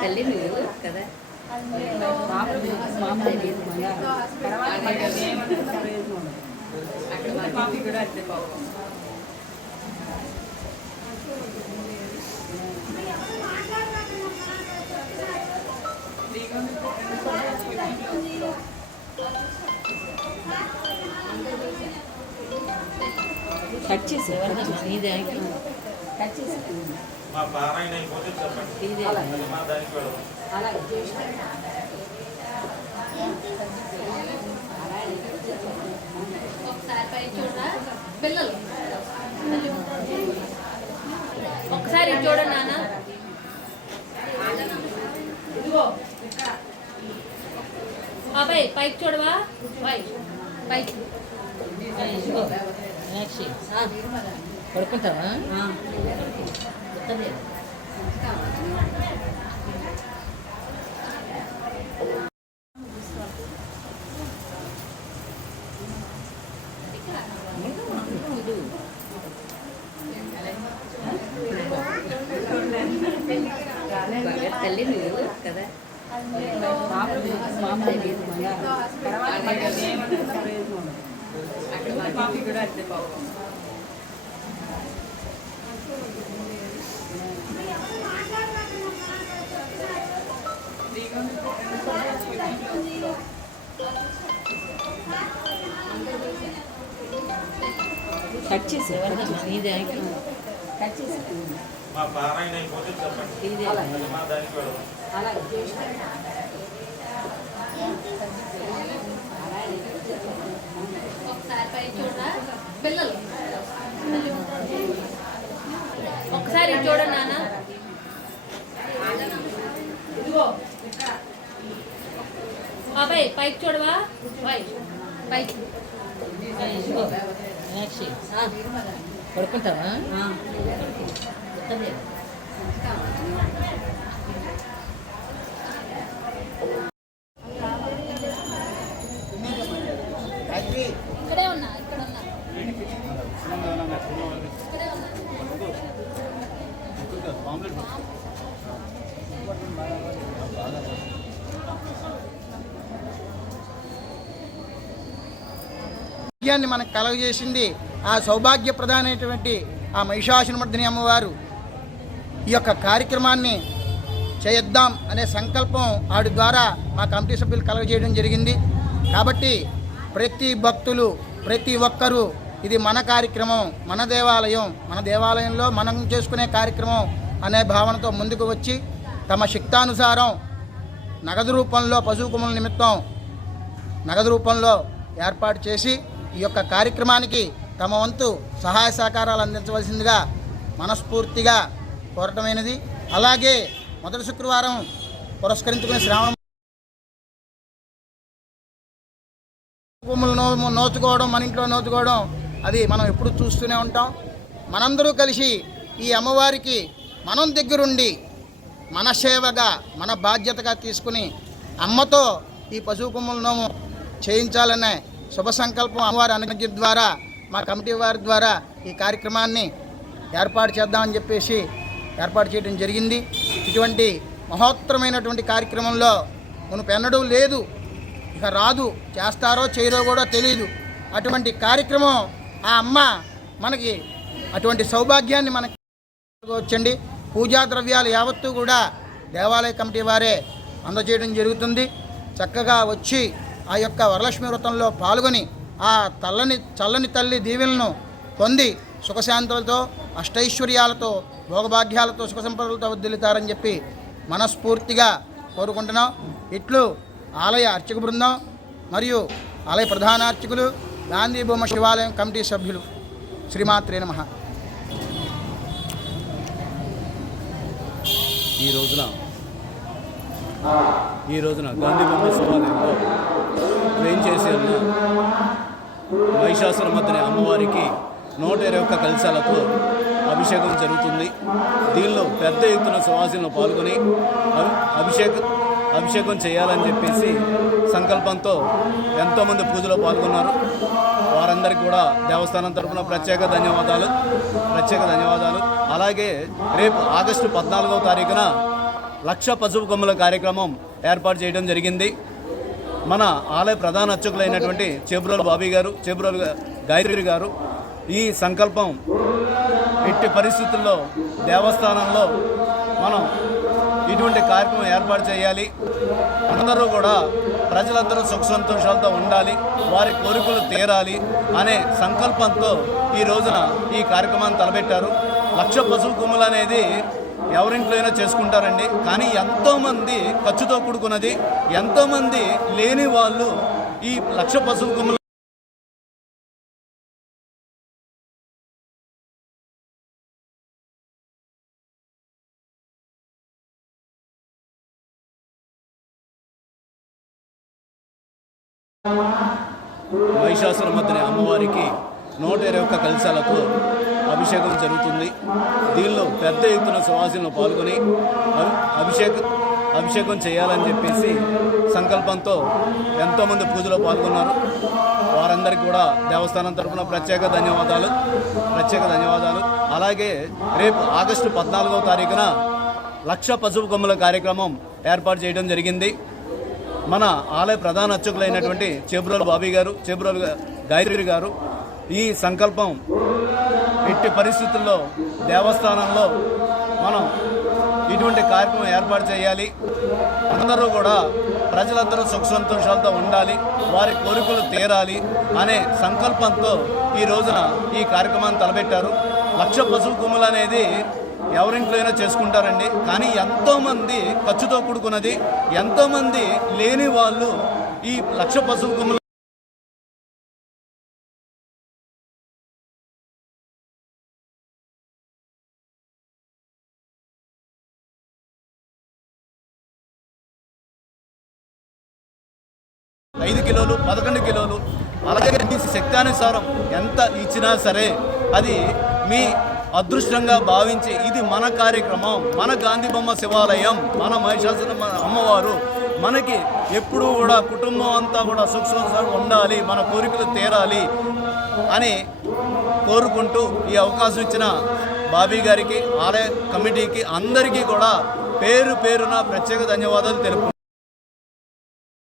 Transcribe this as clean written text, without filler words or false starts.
తల్లి నువ్వు కదా కట్ చేసి ఇదే కట్ చేసి మా పారాయణ అయిపోతే చెప్పండి మా దానికి వెళ్దాం. ఒకసారి పై చూడరా పిల్లలు ఒకసారి చూడండి నాన్న. ఇదిగో బాబాయ్ పైకి చూడవా పైకి పడుకుంటావా? తల్లి నువ్వు కదా కట్ చేసి ఇదే కట్ చేసి మా పారాయణ అయిపోతే చెప్పండి మా దానికి వెళ్దాం. ఒకసారి పై చూడరా పిల్లలు ఒకసారి చూడండి నాన్న. ఇదిగో బాబాయ్ పైకి చూడవా పైకి పడుకుంటావా? ఇక్కడే ఉన్నా ఇక్కడ ఉన్నా భాగ్యాన్ని మనకు కలుగజేసింది ఆ సౌభాగ్య ప్రధానమైనటువంటి ఆ మహిషాసురమర్దిని అమ్మవారు. ఈ యొక్క కార్యక్రమాన్ని చేద్దాం అనే సంకల్పం ఆవిడ ద్వారా మా కమిటీ సభ్యులు కలుగజేయడం జరిగింది. కాబట్టి ప్రతి భక్తులు ప్రతి ఒక్కరూ ఇది మన కార్యక్రమం, మన దేవాలయం, మన దేవాలయంలో మనం చేసుకునే కార్యక్రమం అనే భావనతో ముందుకు వచ్చి తమ శక్తానుసారం నగదు రూపంలో పశువు కొమ్ముల నిమిత్తం నగదు రూపంలో ఏర్పాటు చేసి ఈ యొక్క కార్యక్రమానికి తమ వంతు సహాయ సహకారాలు అందించవలసిందిగా మనస్ఫూర్తిగా కోరటమైనది. అలాగే మొదటి శుక్రవారం పురస్కరించుకుని శ్రావణ కొమ్ములు నోచుకోవడం, మన ఇంట్లో నోచుకోవడం అది మనం ఎప్పుడు చూస్తూనే ఉంటాం. మనందరూ కలిసి ఈ అమ్మవారికి మనం దగ్గరుండి మన సేవగా మన బాధ్యతగా తీసుకుని అమ్మతో ఈ పశువు కొమ్ముల నోము చేయించాలనే శుభ సంకల్పం అమ్మవారి అనుజ్ఞ ద్వారా మా కమిటీ వారి ద్వారా ఈ కార్యక్రమాన్ని ఏర్పాటు చేద్దామని చెప్పేసి ఏర్పాటు చేయడం జరిగింది. ఇటువంటి మహోత్తరమైనటువంటి కార్యక్రమంలో మునుపెన్నడూ లేదు, ఇక రాదు, చేస్తారో చేయరో కూడా తెలియదు. అటువంటి కార్యక్రమం ఆ అమ్మ మనకి అటువంటి సౌభాగ్యాన్ని మనకి వచ్చండి. పూజా ద్రవ్యాలు యావత్తూ కూడా దేవాలయ కమిటీ వారే అందజేయడం జరుగుతుంది. చక్కగా వచ్చి ఆ యొక్క వరలక్ష్మి వ్రతంలో పాల్గొని ఆ చల్లని తల్లి దీవెలను పొంది సుఖశాంతులతో అష్టైశ్వర్యాలతో భోగభాగ్యాలతో సుఖ సంపదలతో వర్ధిల్లుతారని చెప్పి మనస్ఫూర్తిగా కోరుకుంటున్నాం. ఇట్లు ఆలయ అర్చక బృందం మరియు ఆలయ ప్రధాన అర్చకులు, గాంధీ బొమ్మ శివాలయం కమిటీ సభ్యులు. శ్రీమాత్రే నమః. ఈ రోజున గాంధీ బొమ్మ శివాలయంలో ట్రైన్ చేసి ఉన్న మహిషాసురమర్దిని అమ్మవారికి 121 కలశాలతో అభిషేకం జరుగుతుంది. దీనిలో పెద్ద ఎత్తున సువాసినులు పాల్గొని అభిషేకం చేయాలని చెప్పేసి సంకల్పంతో ఎంతోమంది పూజలో పాల్గొన్నారు. వారందరికీ కూడా దేవస్థానం తరఫున ప్రత్యేక ధన్యవాదాలు. అలాగే రేపు ఆగస్టు 14వ తారీఖున 1,00,000 పసుపు కొమ్ముల కార్యక్రమం ఏర్పాటు చేయడం జరిగింది. మన ఆలయ ప్రధాన అర్చకులైనటువంటి చేబ్రోలు బాబీ గారు, చేబ్రోలు గాయత్రి గారు ఈ సంకల్పం ఎట్టి పరిస్థితుల్లో దేవస్థానంలో మనం ఇటువంటి కార్యక్రమం ఏర్పాటు చేయాలి, అందరూ కూడా ప్రజలందరూ సుఖ సంతోషాలతో ఉండాలి, వారి కోరికలు తీరాలి అనే సంకల్పంతో ఈ రోజున ఈ కార్యక్రమాన్ని తలపెట్టారు. 1,00,000 పసుపు కొమ్ములు అనేది ఎవరింట్లో అయినా చేసుకుంటారండి, కానీ ఎంతోమంది ఖర్చుతో కూడుకున్నది, ఎంతోమంది లేని వాళ్ళు ఈ 1,00,000 పసుపు కొమ్ములు మహిషాసురమర్దిని అమ్మవారికి 121 కలశాలతో అభిషేకం జరుగుతుంది. దీనిలో పెద్ద ఎత్తున సువాసినులు పాల్గొని అభిషేకం చేయాలని చెప్పేసి సంకల్పంతో ఎంతోమంది పూజలో పాల్గొన్నారు. వారందరికీ కూడా దేవస్థానం తరఫున ప్రత్యేక ధన్యవాదాలు. అలాగే రేపు ఆగస్టు 14వ తారీఖున 1,00,000 పసుపు కొమ్ముల కార్యక్రమం ఏర్పాటు చేయడం జరిగింది. మన ఆలయ ప్రధాన అర్చకులైనటువంటి చేబ్రోలు బాబీ గారు, చేబ్రోలు గాయత్రి గారు ఈ సంకల్పం ఎట్టి పరిస్థితుల్లో దేవస్థానంలో మనం ఇటువంటి కార్యక్రమం ఏర్పాటు చేయాలి, అందరూ కూడా ప్రజలందరూ సుఖ సంతోషాలతో ఉండాలి, వారి కోరికలు తీరాలి అనే సంకల్పంతో ఈ రోజున ఈ కార్యక్రమాన్ని తలపెట్టారు. 1,00,000 పసుపు కొమ్ములు అనేది ఎవరింట్లో అయినా చేసుకుంటారండి, కానీ ఎంతోమంది ఖర్చుతో కూడుకున్నది, ఎంతోమంది లేని వాళ్ళు ఈ 1,00,000 పసుపు కొమ్ములు 5 కిలోలు 11 కిలోలు అలాగే మీ శక్తానుసారం ఎంత ఇచ్చినా సరే అది మీ అదృష్టంగా భావించి ఇది మన కార్యక్రమం, మన గాంధీ బొమ్మ శివాలయం, మన మహిషాసుర అమ్మవారు మనకి ఎప్పుడూ కూడా కుటుంబం అంతా కూడా సుఖంగా ఉండాలి, మన కోరికలు తీరాలి అని కోరుకుంటూ ఈ అవకాశం ఇచ్చిన బాబీ గారికి, ఆలయ కమిటీకి అందరికీ కూడా పేరు పేరున ప్రత్యేక ధన్యవాదాలు తెలుపు.